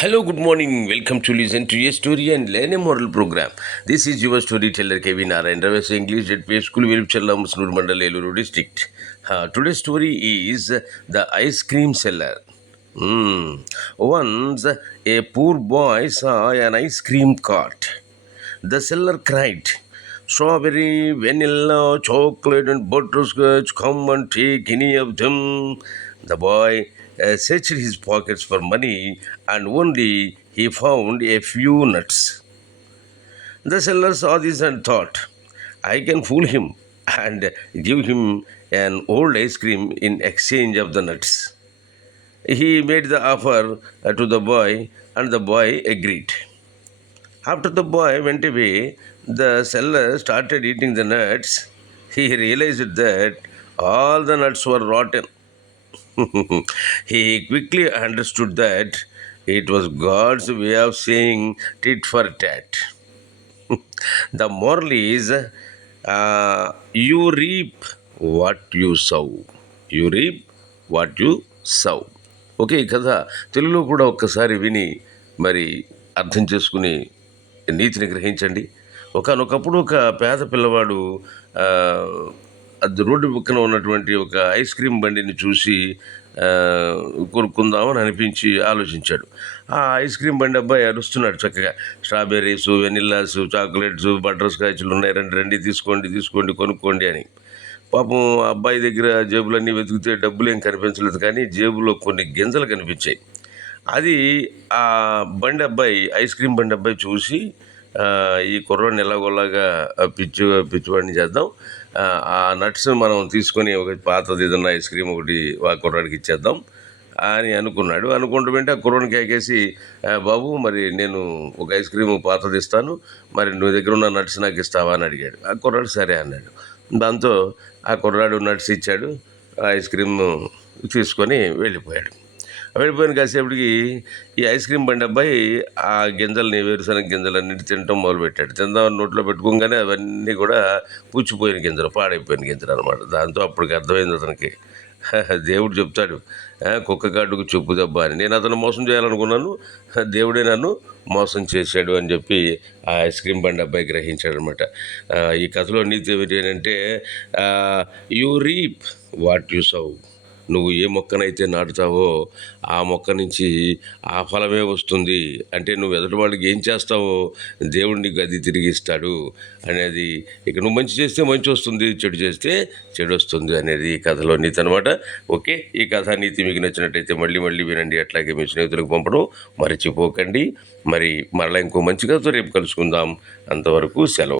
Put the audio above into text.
Hello, good morning. Welcome to listen to a story and learn a moral program. This is your storyteller Kevin R. and Ravas English at Pay School, Virupchala, Musnur Mandal, Eluru district. Today's story is The Ice Cream Seller. Once a poor boy saw an ice cream cart. The seller cried, "Strawberry, vanilla, chocolate, and butterscotch, come and take any of them." The boy searched his pockets for money and only he found a few nuts. The seller saw this and thought, I can fool him and give him an old ice cream in exchange of the nuts. He made the offer to the boy and the boy agreed. After the boy went away, the seller started eating the nuts. He realized that all the nuts were rotten. He quickly understood that it was God's way of saying tit for tat. The moral is you reap what you sow. You reap what you sow. Okay, ఈ కథ తెలుగులో కూడా ఒక్కసారి విని మరి అర్థం చేసుకుని నీతిని గ్రహించండి. ఒకానొకప్పుడు ఒక పేద పిల్లవాడు ఆ, అది రోడ్డు పక్కన ఉన్నటువంటి ఒక ఐస్ క్రీమ్ బండిని చూసి ఆ, కొనుక్కుందామని అనిపించి ఆలోచించాడు. ఆ ఐస్ క్రీమ్ బండి అబ్బాయి అరుస్తున్నాడు చక్కగా, స్ట్రాబెర్రీస్, వెనిల్లాస్, చాక్లెట్స్, బటర్ స్కాచ్లు ఉన్నాయి, రండి రండి తీసుకోండి తీసుకోండి కొనుక్కోండి అని. పాపం ఆ అబ్బాయి దగ్గర జేబులన్నీ వెతికితే డబ్బులు ఏం కనిపించలేదు, కానీ జేబులో కొన్ని గింజలు కనిపించాయి. అది ఆ బండి అబ్బాయి, ఐస్ క్రీమ్ బండి అబ్బాయి చూసి ఈ కుర్రాడిని ఎలాగోలాగా పిచ్చివాడిని చేద్దాం, ఆ నట్స్ మనం తీసుకొని ఒక పాతది ఏదన్నా ఐస్ క్రీమ్ ఒకటి ఆ కుర్రాడికి ఇచ్చేద్దాం అని అనుకున్నాడు. అనుకుంటూ వెంటే ఆ కుర్రాడిని కేకేసి, బాబు మరి నేను ఒక ఐస్ క్రీమ్ పాతది ఇస్తాను, మరి నువ్వు దగ్గర ఉన్న నట్స్ నాకు ఇస్తావా అని అడిగాడు. ఆ కుర్రాడు సరే అన్నాడు. దాంతో ఆ కుర్రాడు నట్స్ ఇచ్చాడు, ఐస్ క్రీమ్ తీసుకొని వెళ్ళిపోయాడు. వెళ్ళిపోయిన కాసేపటికి ఈ ఐస్ క్రీమ్ బండి అబ్బాయి ఆ గింజల్ని, వేరుశనగ గింజలన్నిటి తినటం మొదలుపెట్టాడు. తిందామని నోట్లో పెట్టుకోగానే అవన్నీ కూడా పుచ్చిపోయిన గింజలు, పాడైపోయిన గింజలు అనమాట. దాంతో అప్పటికి అర్థమైంది అతనికి, దేవుడు చెప్తాడు కుక్క కాటుకు చెప్పు దెబ్బ అని. నేను అతను మోసం చేయాలనుకున్నాను, దేవుడే నన్ను మోసం చేశాడు అని చెప్పి ఆ ఐస్ క్రీమ్ బండి అబ్బాయి గ్రహించాడు అనమాట. ఈ కథలో నీతి ఏంటంటే, యూ రీప్ వాట్ యు సౌ. నువ్వు ఏ మొక్కనైతే నాటుతావో ఆ మొక్క నుంచి ఆ ఫలమే వస్తుంది. అంటే నువ్వు ఎదుటి వాళ్ళకి ఏం చేస్తావో దేవుడు నీకు అది తిరిగి ఇస్తాడు అనేది. ఇక నువ్వు మంచి చేస్తే మంచి వస్తుంది, చెడు చేస్తే చెడు వస్తుంది అనేది ఈ కథలో నీతి అనమాట. ఓకే, ఈ కథ నీతి మీకు నచ్చినట్టయితే మళ్ళీ మళ్ళీ వినండి, అట్లాగే మీ స్నేహితులకు పంపడం మర్చిపోకండి. మరి మరలా ఇంకో మంచి కథతో రేపు కలుసుకుందాం. అంతవరకు సెలవు.